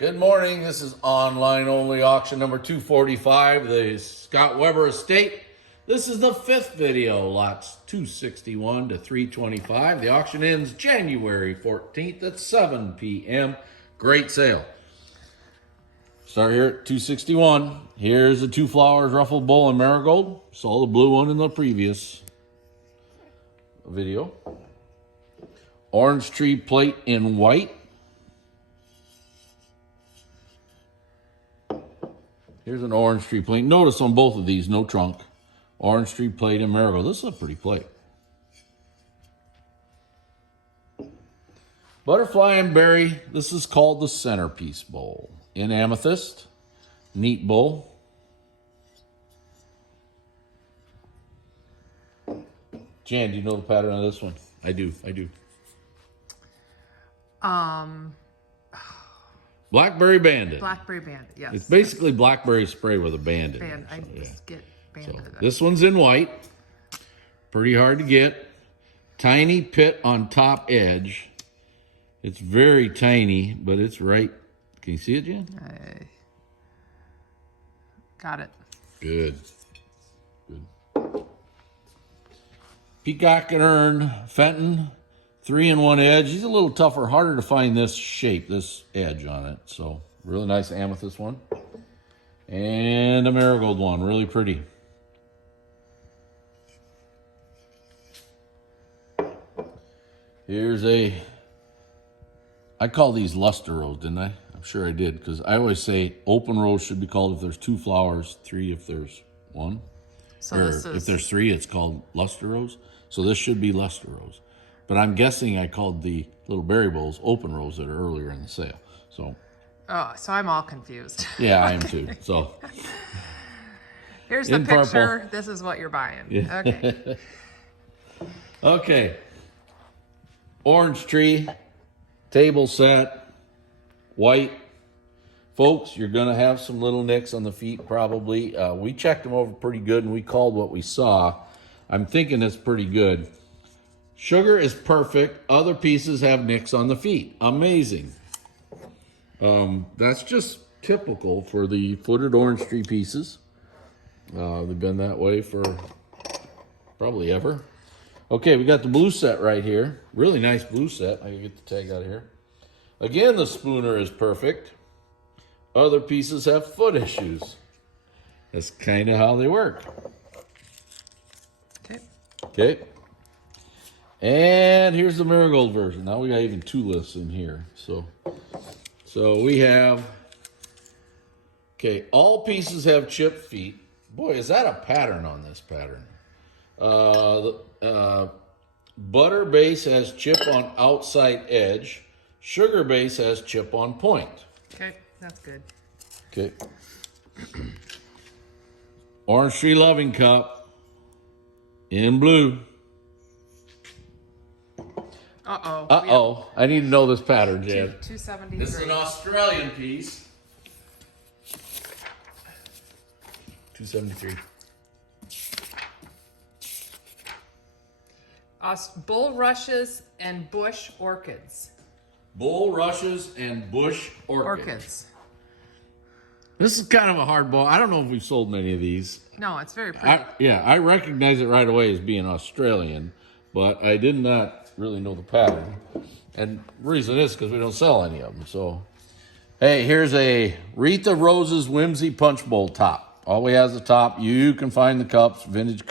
Good morning. This is online only auction number 245, the Scott Weber Estate. This is the fifth video, lots 261 to 325. The auction ends January 14th at 7 p.m. Great sale. Start here at 261. Here's the two flowers, ruffled bull and marigold. Saw the blue one in the previous video. Orange tree plate in white. Here's an orange tree plate. Notice on both of these, no trunk. Orange tree plate and marigold. This is a pretty plate. Butterfly and berry. This is called the centerpiece bowl. In amethyst. Neat bowl. Jan, do you know the pattern of this one? I do. Blackberry banded. Blackberry banded, yes. It's basically blackberry spray with a band in it. I just get banded. So this one's in white. Pretty hard to get. Tiny pit on top edge. It's very tiny, but it's right. Can you see it, Jen? Got it. Good. Peacock and urn, Fenton. 3-in-1 edge. He's a little tougher, harder to find this shape, this edge on it. So, really nice amethyst one. And a marigold one, really pretty. Here's I call these luster rose, didn't I? I'm sure I did, because I always say open rose should be called if there's 2 flowers, 3 if there's 1. So if there's 3, it's called luster rose. So this should be luster rose. But I'm guessing I called the little berry bowls open rose that are earlier in the sale. So. Oh, so I'm all confused. Yeah, I am too. So. Here's the picture. Purple. This is what you're buying. Yeah. Okay. Okay. Orange tree, table set, white. Folks, you're going to have some little nicks on the feet probably. We checked them over pretty good and we called what we saw. I'm thinking it's pretty good. Sugar is perfect. Other pieces have nicks on the feet. Amazing. That's just typical for the footed orange tree pieces. They've been that way for probably ever. Okay, we got the blue set right here. Really nice blue set. I can get the tag out of here. Again, the spooner is perfect. Other pieces have foot issues. That's kind of how they work. Okay. And here's the marigold version. Now we got even 2 lists in here. So we have, okay, all pieces have chipped feet. Boy, is that a pattern on this pattern. Butter base has chip on outside edge. Sugar base has chip on point. Okay, that's good. Okay. Orange tree loving cup in blue. Uh-oh. I need to know this pattern, Jan. 273. This is an Australian piece. 273. Bulrushes and bush orchids. Bulrushes and bush orchids. This is kind of a hard ball. I don't know if we've sold many of these. No, it's very pretty. I recognize it right away as being Australian, but I did not really know the pattern. And the reason is because we don't sell any of them. So, hey, here's a Wreath of Roses Whimsy Punch Bowl top. Always has the top. You can find the cups, vintage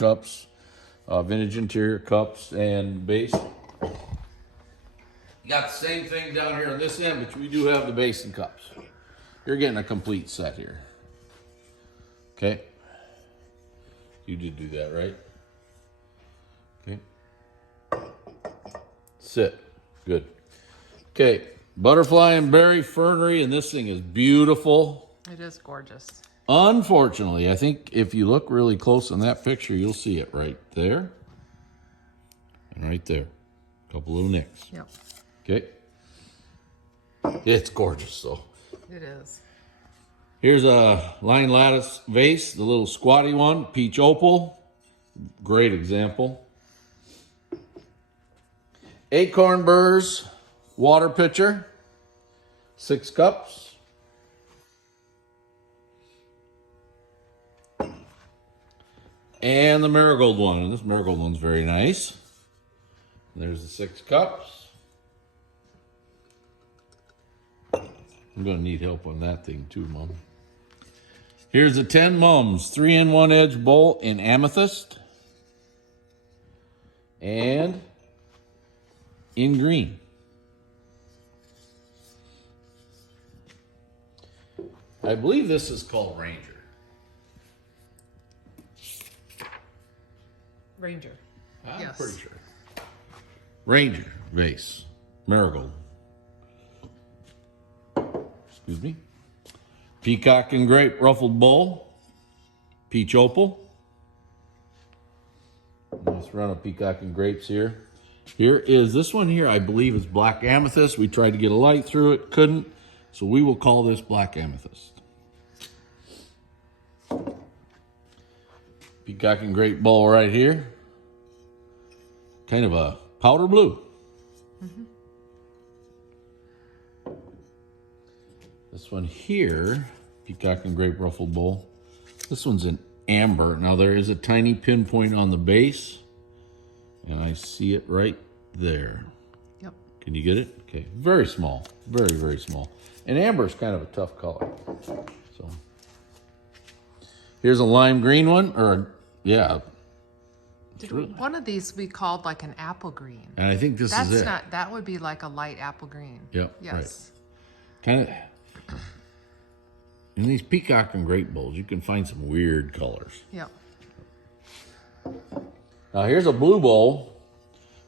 interior cups and base. You got the same thing down here on this end, but we do have the base and cups. You're getting a complete set here. Okay. You did do that, right? Okay. Sit. Good. Okay. Butterfly and berry fernery, and this thing is beautiful. It is gorgeous. Unfortunately, I think if you look really close in that picture, you'll see it right there and right there. A couple little nicks. Yep. Okay. It's gorgeous, though. It is. Here's a line lattice vase, the little squatty one, peach opal. Great example. Acorn burrs, water pitcher, 6 cups. And the marigold one. And this marigold one's very nice. And there's the 6 cups. I'm going to need help on that thing too, Mom. Here's the 10 mums. 3-in-1 edge bowl in amethyst. And in green. I believe this is called Ranger. Ranger. I'm Yes. pretty sure. Ranger vase. Marigold. Excuse me. Peacock and grape ruffled bowl. Peach opal. Nice run of peacock and grapes here. Here is this one here, I believe is black amethyst. We tried to get a light through it, couldn't. So we will call this black amethyst. Peacock and grape bowl right here. Kind of a powder blue. Mm-hmm. This one here, peacock and grape ruffled bowl. This one's an amber. Now there is a tiny pinpoint on the base. And I see it right there. Yep. Can you get it? Okay, very small, very, very small. And amber is kind of a tough color. So here's a lime green one, or yeah. One of these we called like an apple green. And I think this is it. That would be like a light apple green. Yep. Yes. Right. Kind of. In these peacock and grape bowls, you can find some weird colors. Yep. Now here's a blue bowl.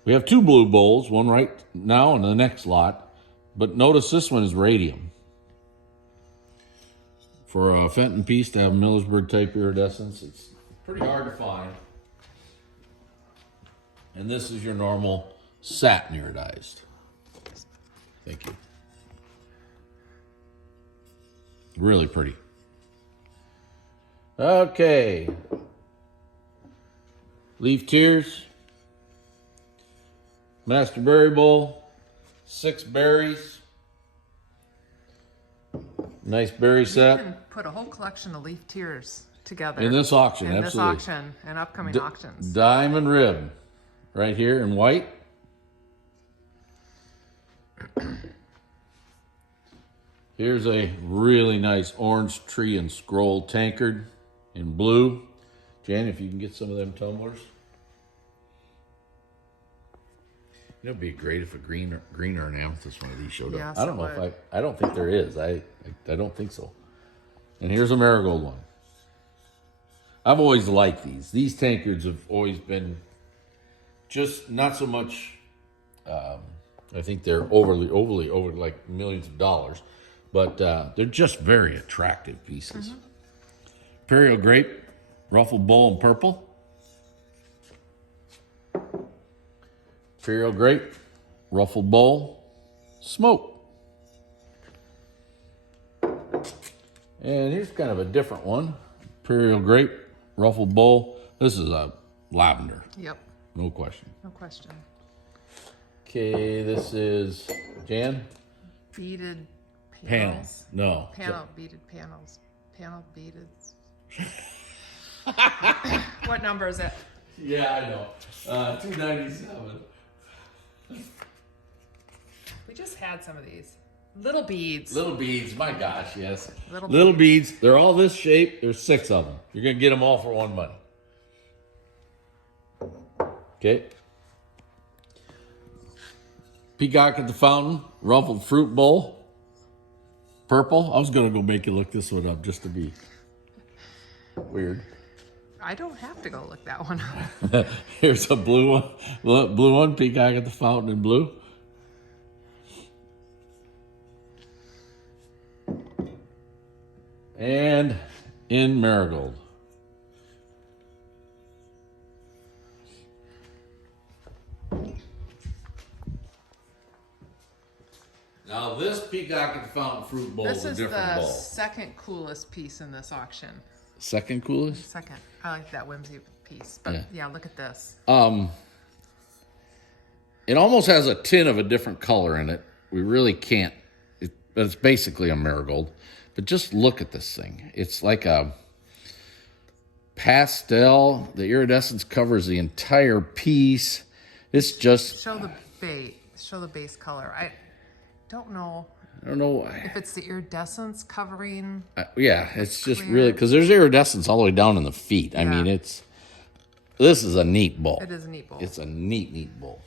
We have 2 blue bowls, one right now and the next lot. But notice this one is radium. For a Fenton piece to have Millersburg type iridescence, it's pretty hard to find. And this is your normal satin iridized. Thank you. Really pretty. Okay. Leaf tears. Master berry bowl. 6 berries. Nice berry You set. can put a whole collection of leaf tears together. In this auction, in absolutely. this auction and upcoming auctions. Diamond rib. Right here in white. Here's a really nice orange tree and scroll tankard in blue. Jan, if you can get some of them tumblers. You know, it'd be great if a green or an amethyst one of these showed up. Yes, I don't know it would. if I don't think there is. I don't think so. And here's a marigold one. I've always liked these. These tankards have always been just not so much. I think they're overly over like millions of dollars, but they're just very attractive pieces. Mm-hmm. Imperial grape, ruffled bowl in purple. Imperial grape, ruffled bowl, smoke. And here's kind of a different one. Imperial grape, ruffled bowl. This is a lavender. Yep. No question. No question. Okay, this is Jan. Beaded Panel. panels. No. Panel beaded panels. Panel beaded. What number is it? Yeah, I know. 297. We just had some of these. Little beads. Little beads, my gosh, yes. Little beads. They're all this shape. There's 6 of them. You're going to get them all for one money. Okay. Peacock at the fountain, ruffled fruit bowl, purple. I was going to go make you look this one up just to be weird. I don't have to go look that one up. Here's a blue one, peacock at the fountain in blue. And in marigold. Now this peacock at the fountain fruit bowl This is a is different the bowl. second coolest piece in this auction. Second coolest? Second. I like that whimsy piece. But yeah, look at this. It almost has a tin of a different color in it. We really can't. But it's basically a marigold. But just look at this thing. It's like a pastel. The iridescence covers the entire piece. It's just... Show the base. Show the base color. I don't know if it's the iridescence covering. Yeah, it's just clear. really... Because there's iridescence all the way down in the feet. I mean, this is a neat bowl. It is a neat bowl. It's a neat bowl.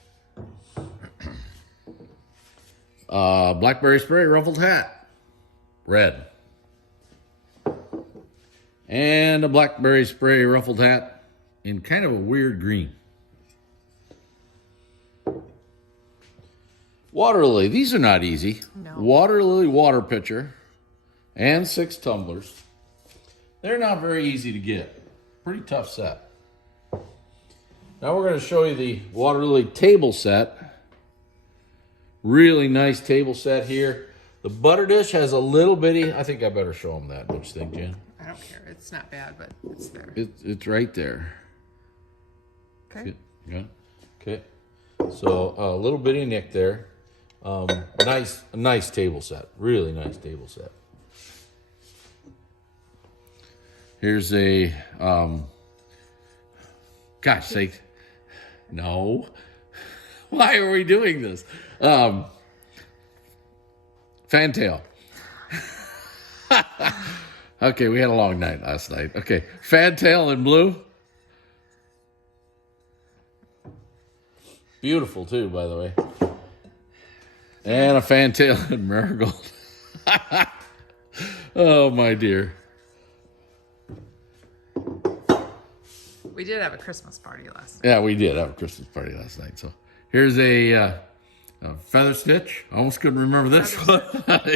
Blackberry spray ruffled hat. Red. And a blackberry spray ruffled hat in kind of a weird green. Water lily. These are not easy. No. Water lily water pitcher and 6 tumblers. They're not very easy to get. Pretty tough set. Now we're going to show you the water lily table set. Really nice table set here. The butter dish has a little bitty... I think I better show them that. What you think, Jen? I don't care. It's not bad, but it's there. It's right there. Okay. Good. Okay. So a little bitty nick there. Nice table set. Really nice table set. Here's a gosh sake. No. Why are we doing this? Fantail. Okay, we had a long night last night. Okay, fantail in blue. Beautiful too, by the way. And a fantail in marigold. Oh, my dear. We did have a Christmas party last night. Yeah, we did have a Christmas party last night. So here's a feather stitch. I almost couldn't remember this one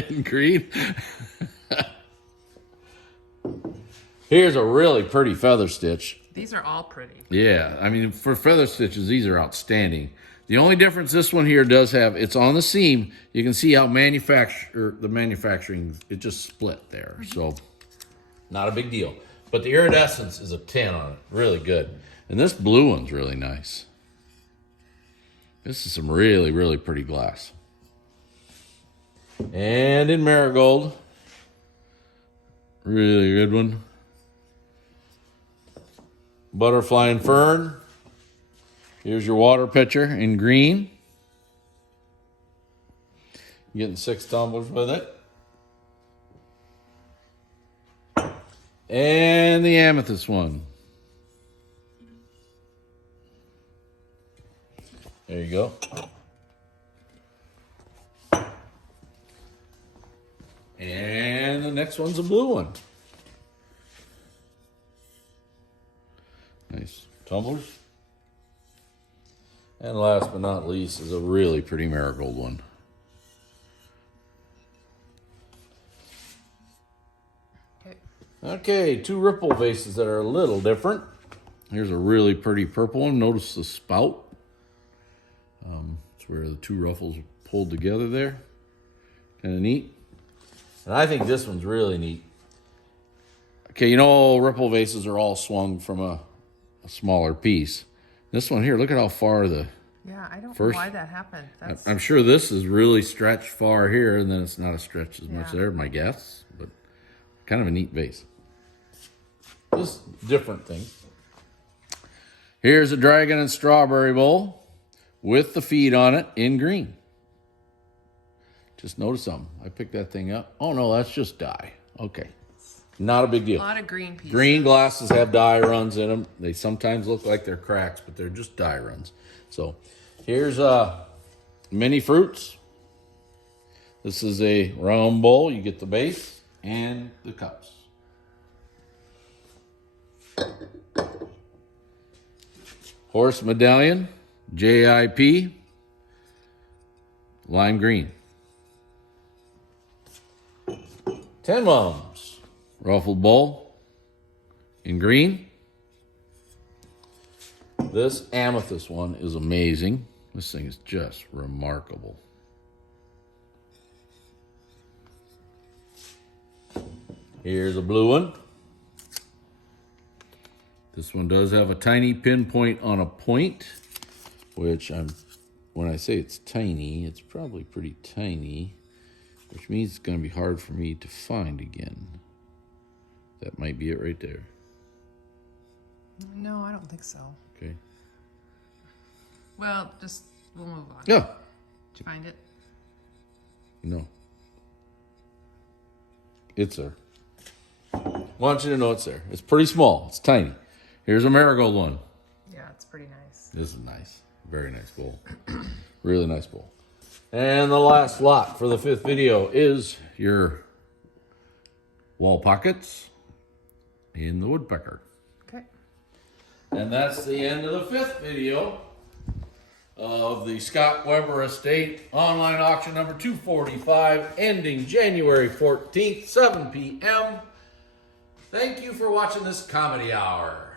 in green. Here's a really pretty feather stitch. These are all pretty. Yeah, I mean, for feather stitches, these are outstanding. The only difference this one here does have, it's on the seam. You can see how the manufacturing, it just split there. So, not a big deal. But the iridescence is a 10 on it. Really good. And this blue one's really nice. This is some really, really pretty glass. And in marigold. Really good one. Butterfly and fern. Here's your water pitcher in green. Getting 6 tumblers with it. And the amethyst one. There you go. And the next one's a blue one. Nice tumblers. And last but not least is a really pretty marigold one. Okay, 2 ripple vases that are a little different. Here's a really pretty purple one. Notice the spout. It's where the 2 ruffles are pulled together there. Kind of neat. And I think this one's really neat. Okay, you know ripple vases are all swung from a smaller piece. This one here, look at how far the Yeah, I don't know why that happened. I'm sure this is really stretched far here, and then it's not a stretch as much Yeah. there, my guess. But kind of a neat vase. Just different thing. Here's a dragon and strawberry bowl with the feet on it in green. Just notice something. I picked that thing up. Oh, no, that's just dye. Okay. Not a big deal. A lot of green pieces. Green glasses have dye runs in them. They sometimes look like they're cracks, but they're just dye runs. So here's mini fruits. This is a round bowl. You get the base and the cups. Horse medallion, JIP, lime green. 10 mums, ruffled bowl in green. This amethyst one is amazing. This thing is just remarkable. Here's a blue one. This one does have a tiny pinpoint on a point, which when I say it's tiny, it's probably pretty tiny, which means it's going to be hard for me to find again. That might be it right there. No, I don't think so. Okay. Well, we'll move on. Yeah. Did you find it? No. It's there. Want you to know it's there. It's pretty small. It's tiny. Here's a marigold one. Yeah, it's pretty nice. This is nice. Very nice bowl. Really nice bowl. And the last lot for the 5th video is your wall pockets in the woodpecker. Okay. And that's the end of the 5th video of the Scott Weber Estate online auction number 245, ending January 14th, 7 p.m. Thank you for watching this comedy hour.